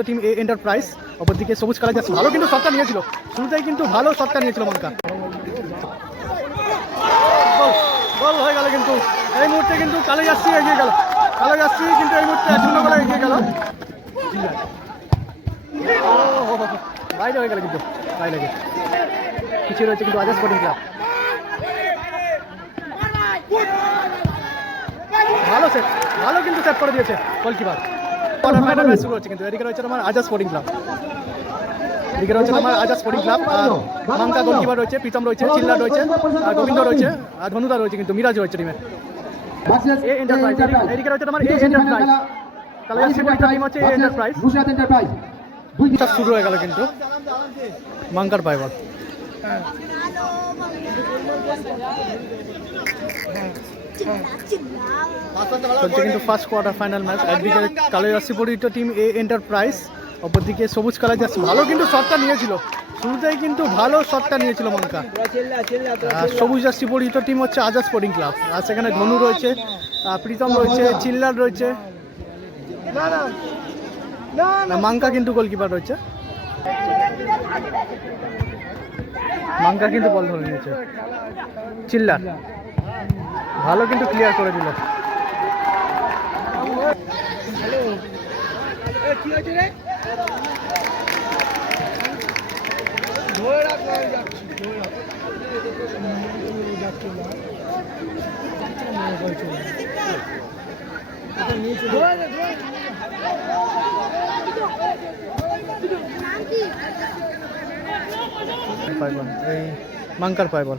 বিপরীত টিম এ এন্টারপ্রাইজ, অপরদিকে সবুজ কালার জার্সি। ভালো কিন্তু শটটা নিয়েছিল, শুরুতেই কিন্তু ভালো শটটা নিয়েছিল মাঙ্কা। গোল হয়ে গেল কিন্তু এই মুহূর্তে, কিন্তু কালো জার্সি এগিয়ে গেল, কালো জার্সি কিন্তু এই মুহূর্তে 1-0 করে এগিয়ে গেল। বাইরে হয়ে গেল, কিন্তু বাইরে লেগে পিছিয়ে রয়েছে কিন্তু আজাদ স্পোর্টিং ক্লাব। ভালো সেট, ভালো কিন্তু সেট করে দিয়েছে গোলকিপার। কোয়ার্টার ফাইনাল ম্যাচ শুরু হচ্ছে, কিন্তু এদিকে রয়েছে তোমার আজাদ স্পোর্টিং ক্লাব, এদিকে রয়েছে তোমার আজাদ স্পোর্টিং ক্লাব। আর মাঙ্কা গোলকিপার রয়েছে, প্রীতম রয়েছে, চিল্লা রয়েছে, আর গোবিন্দ রয়েছে, আর ধনুদা রয়েছে, কিন্তু মিরাজ রয়েছে টিমে। এ এন্টারপ্রাইজ এদিকে রয়েছে তোমার এ এন্টারপ্রাইজ, কালো জার্সি পরিহিত টিম হচ্ছে এ এন্টারপ্রাইজ। শুরু হয়ে গেল কিন্তু মাঙ্কার পায় বল। চলছে কিন্তু ফার্স্ট কোয়ার্টার ফাইনাল ম্যাচ। একদিকে কালো জার্সি পরিহিত টিম এ এন্টারপ্রাইজ, অপরদিকে সবুজ কালার জার্সি। ভালো কিন্তু শটটা নিয়েছিল, শুরুতেই কিন্তু ভালো শটটা নিয়েছিল মাঙ্কা। আর সবুজ জার্সি পরিহিত টিম হচ্ছে আজাদ স্পোর্টিং ক্লাব। আর সেখানে ধনু রয়েছে, প্রীতম রয়েছে, চিল্লার রয়েছে, মাঙ্কা কিন্তু গোলকিপার রয়েছে। মাঙ্কা কিন্তু বল ধরে নিয়েছে, চিল্লার ভালো কিন্তু ক্লিয়ার করে দিল। এই মাঙ্কার পায় বল,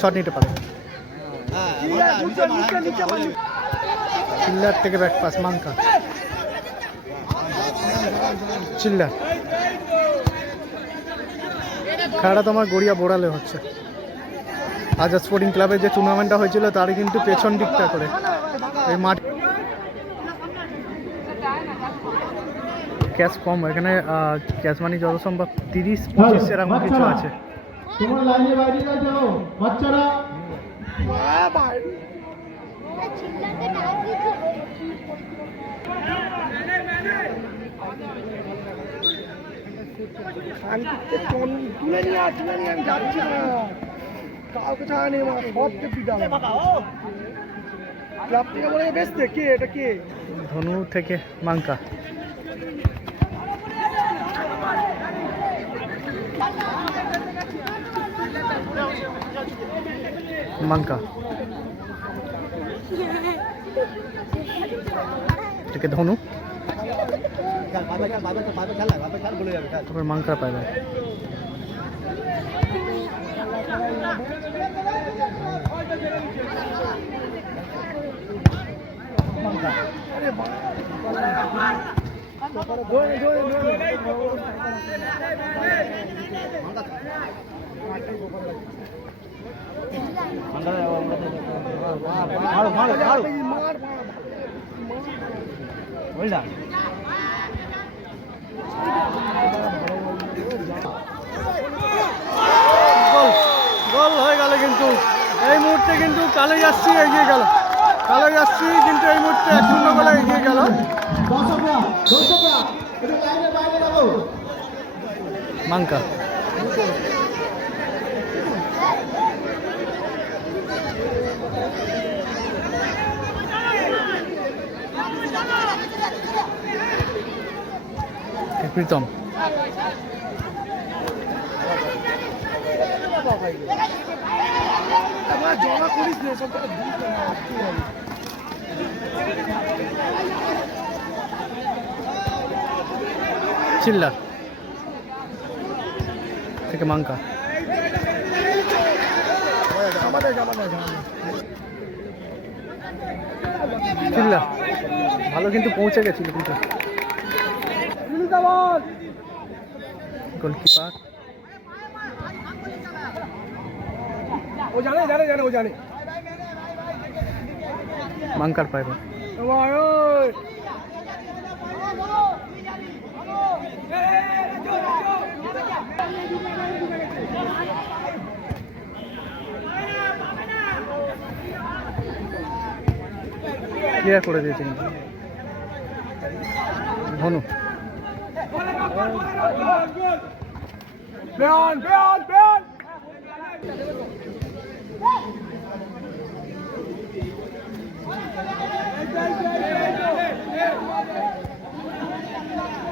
শট নিতে পারে। চিল্লার থেকে ব্যাক পাস মাঙ্কা, চিল্লার খেলাটা তোমার গড়িয়া বোড়ালে হচ্ছে। আজাদ স্পোর্টিং ক্লাবের যে টুর্নামেন্টটা হয়েছিল তারই কিন্তু পেছন দিকটা করে এই মাঠ। ক্যাশ কম এখানে, ক্যাশ মানি যত সম্ভব 30-25 এরকম কিছু আছে। তুলে নিয়ে আমি যাচ্ছি না, কাউকে ছাড়া নেই, সবকে পিটাবো। ক্লাব থেকে বলে বেচতে কে, এটা কে? ধনু থেকে মাঙ্কা, মাঙ্কা থেকে ধনু, তারপর মাঙ্কা পায় না। গোল হয়ে গেল কিন্তু এই মুহূর্তে, কিন্তু কালো জার্সি এগিয়ে গেল, কালো জার্সি কিন্তু এই মুহূর্তে 1-0 গোলে এগিয়ে গেল। মাঙ্কা প্রীতম, জমা করিস না সব চিল্লা থেকে মাঙ্কা, চিল্লা ভালো কিন্তু পৌঁছে গেছিল, কিন্তু গোলকিপার ও জানে জানে জানে ও জানে মাঙ্কার পাইব। ক্লিয়ার করে দিয়েছে কিন্তু ধনু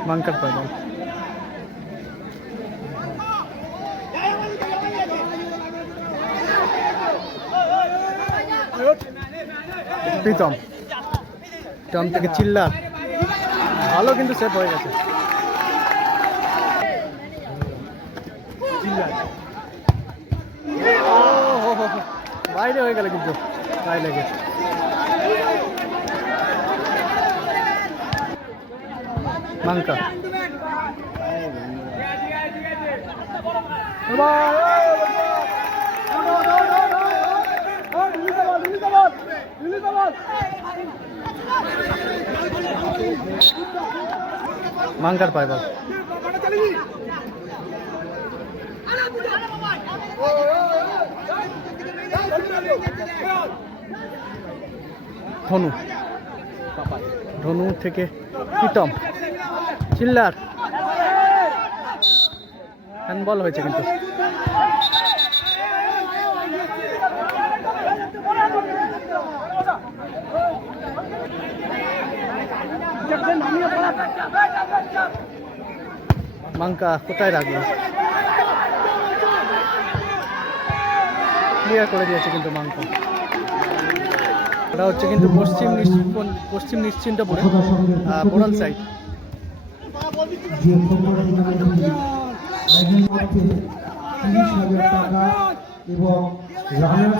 মাঙ্কার পাইল প্রীতম টম থেকে চিল্লার ভালো কিন্তু সেভ হয়ে গেছে বাইরে হয়ে গেল কিন্তু গায়ে লেগে মাঙ্কা মাঙ্কার পায় বল ধনু ধনু থেকে প্রীতম চিল্লার হ্যান্ডবল হয়েছে কিন্তু মাঙ্কা কোথায় রাখলো ক্লিয়ার করে দিয়েছে কিন্তু মাঙ্কা ওটা হচ্ছে কিন্তু পশ্চিম নিশ্চিন্তপুরে বোরাল সাইড যে মধ্যে 30,000 টাকা এবং রানার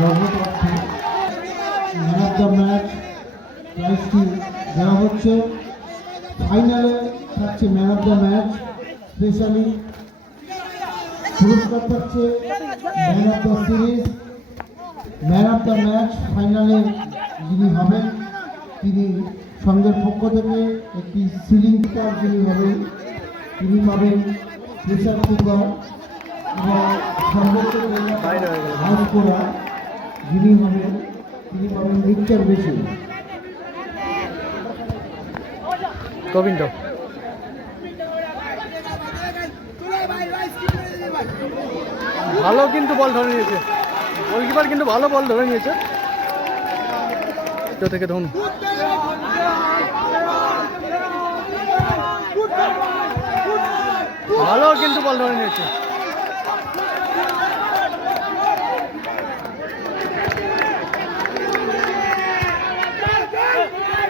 নগদ অর্থ ম্যান অফ দ্য ম্যাচ প্রাইজটি দেওয়া হচ্ছে। ফাইনালে থাকছে man of the match, specially পুরস্কার থাকছে man of the series. Man of the match ফাইনালে যিনি হবেন তিনি সংঘের পক্ষ থেকে একটি সিলিং ফ্যান যিনি হবেন তিনি পাবেন প্রেসার কুকার এবং সর্বোচ্চ হাউস করা যিনি হবেন তিনি পাবেন মিক্সচার মেশিন। গোবিন্দ ভালো কিন্তু বল ধরে নিয়েছে, গোলকিপার কিন্তু ভালো বল ধরে নিয়েছে। থেকে ধনু ভালো কিন্তু বল ধরে নিয়েছে।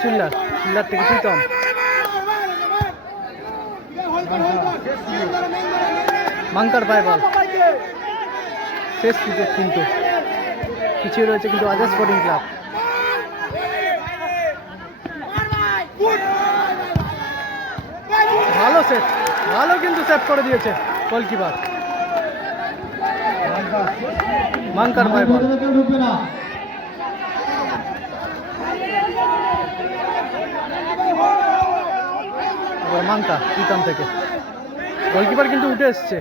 চিল্লার থেকে প্রীতম মাঙ্কার পায় বল, শেষ ক্রিকেট কিন্তু পিছিয়ে রয়েছে কিন্তু আজাদ স্পোর্টিং ক্লাব। ভালো সেভ, ভালো কিন্তু সেভ করে দিয়েছে গোলকিপার। মাঙ্কার পায় বল, মাঙ্কা প্রীতম থেকে গোলকিপার কিন্তু উঠে এসছে।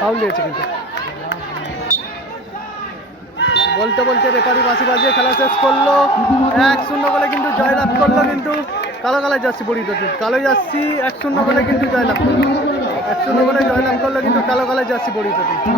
ফাউল দিয়েছে কিন্তু বলতে বলতে রেফারি বাঁশি বাজিয়ে খেলা শেষ করলো। 1-0 বলে কিন্তু জয়লাভ করলো কিন্তু কালো কালো জার্সি পরিহিত টিম। কালো জার্সি 1-0 বলে কিন্তু জয়লাভ করলো, 1-0 বলে জয়লাভ করলো কিন্তু কালো কালো জার্সি পরিহিত টিম।